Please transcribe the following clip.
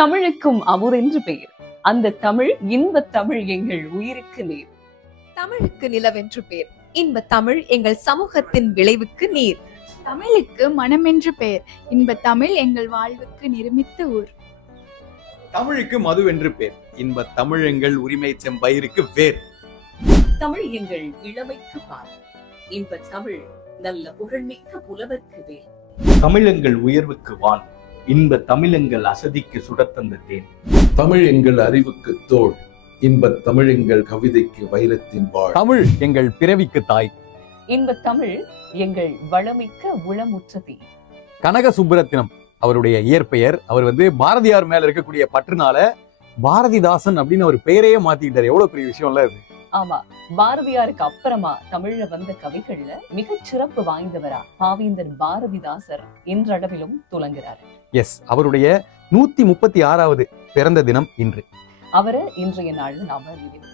தமிழுக்கும் அமுதென்று பெயர். அந்த தமிழ் இன்ப தமிழ் எங்கள் உயிருக்கு நேர். தமிழுக்கு நிலவென்று பேர். இன்ப தமிழ் எங்கள் சமூகத்தின் விளைவுக்கு நீர். தமிழுக்கு மனமென்று பெயர். இன்ப தமிழ் எங்கள் வாழ்வுக்கு நிருமித்த ஊர். தமிழுக்கு மதுவென்று பேர். இன்ப தமிழ் எங்கள் உரிமை செம்பயிருக்கு வேர். தமிழ் எங்கள் இளமைக்கு பால். இன்ப தமிழ் நல்ல புகழ்மிக்க புலவர்க்கு வேல். தமிழெங்கள் உயர்வுக்கு வான். இன்ப தமிழெங்கள் அசதிக்கு சுடத்தந்த தேன். தமிழ் எங்கள் அறிவுக்கு தோள். இன்ப தமிழ் எங்கள் கவிதைக்கு வைரத்தின் வாழ். தமிழ் எங்கள் பிறவிக்கு தாய். இன்ப தமிழ் எங்கள் வளமிக்க உளமுற்ற தீ. கனக சுப்புரத்தினம் அவருடைய இயற்பெயர். அவர் பாரதியார் மேல இருக்கக்கூடிய பற்றுனால பாரதிதாசன் அப்படின்னு ஒரு பெயரையே மாத்திக்கிட்டாரு. எவ்வளவு பெரிய விஷயம்ல இது. ஆமா, பாரதியாருக்கு அப்புறமா தமிழ்ல வந்த கவிகள்ல மிகச் சிறப்பு வாய்ந்தவரா பாவேந்தர் பாரதிதாசர் இன்றளவிலும் துலங்குறாரு. எஸ், அவருடைய 136வது பிறந்த தினம் இன்று. அவரை இன்றைய நாள் நாம நினைவு